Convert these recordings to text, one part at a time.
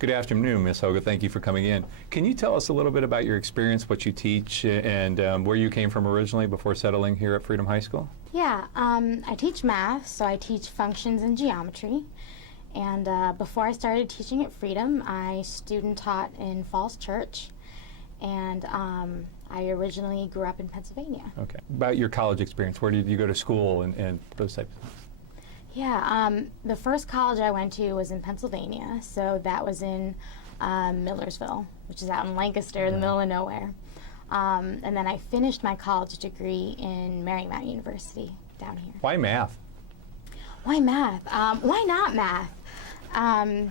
Good afternoon, Ms. Joga. Thank you for coming in. Can you tell us a little bit about your experience, what you teach, and where you came from originally before settling here at Freedom High School? Yeah, I teach math, so I teach functions and geometry. And before I started teaching at Freedom, I student taught in Falls Church, and I originally grew up in Pennsylvania. Okay. About your college experience, where did you go to school and those types of things? Yeah, the first college I went to was in Pennsylvania, so that was in Millersville, which is out in Lancaster, in the middle of nowhere. And then I finished my college degree in Marymount University down here. Why math? Why math? Why not math?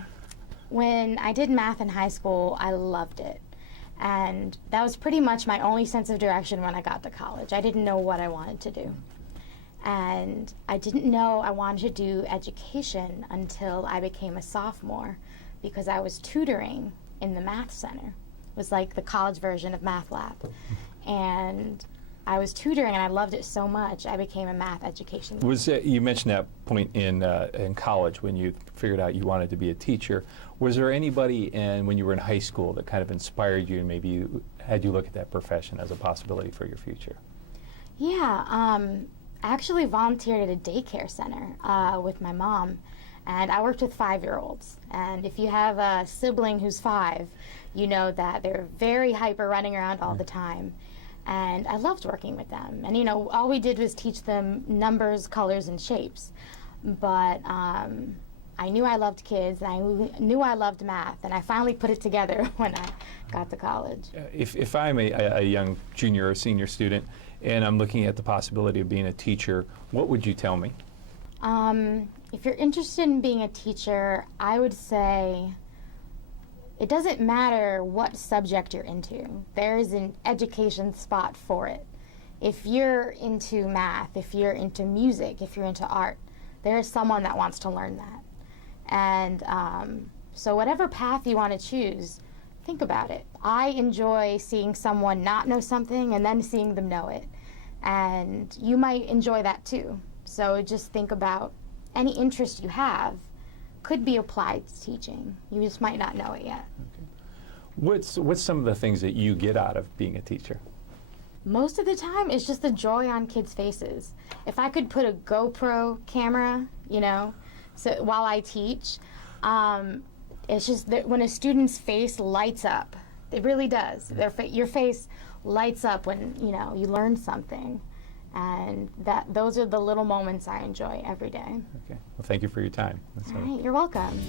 When I did math in high school, I loved it. And that was pretty much my only sense of direction when I got to college. I didn't know what I wanted to do. And I didn't know I wanted to do education until I became a sophomore, because I was tutoring in the math center. It was like the college version of Math Lab. And I was tutoring, and I loved it so much, I became a math education teacher. You mentioned that point in college when you figured out you wanted to be a teacher. Was there anybody when you were in high school that kind of inspired you and maybe had you look at that profession as a possibility for your future? Yeah, I actually volunteered at a daycare center with my mom, and I worked with 5-year-olds. And if you have a sibling who's 5, you know that they're very hyper, running around all the time. And I loved working with them. And, you know, all we did was teach them numbers, colors, and shapes. But I knew I loved kids, and I knew I loved math, and I finally put it together when I got to college. If I'm a young junior or senior student, and I'm looking at the possibility of being a teacher, what would you tell me? If you're interested in being a teacher, I would say it doesn't matter what subject you're into. There is an education spot for it. If you're into math, if you're into music, if you're into art, there's someone that wants to learn that. And so whatever path you want to choose, think about it. I enjoy seeing someone not know something and then seeing them know it. And you might enjoy that too. So just think about any interest you have could be applied to teaching. You just might not know it yet. Okay. What's some of the things that you get out of being a teacher? Most of the time, it's just the joy on kids' faces. If I could put a GoPro camera, you know, so while I teach, it's just that when a student's face lights up, it really does. Your face lights up when, you know, you learn something. And those are the little moments I enjoy every day. Okay. Well, thank you for your time. All right, you're welcome.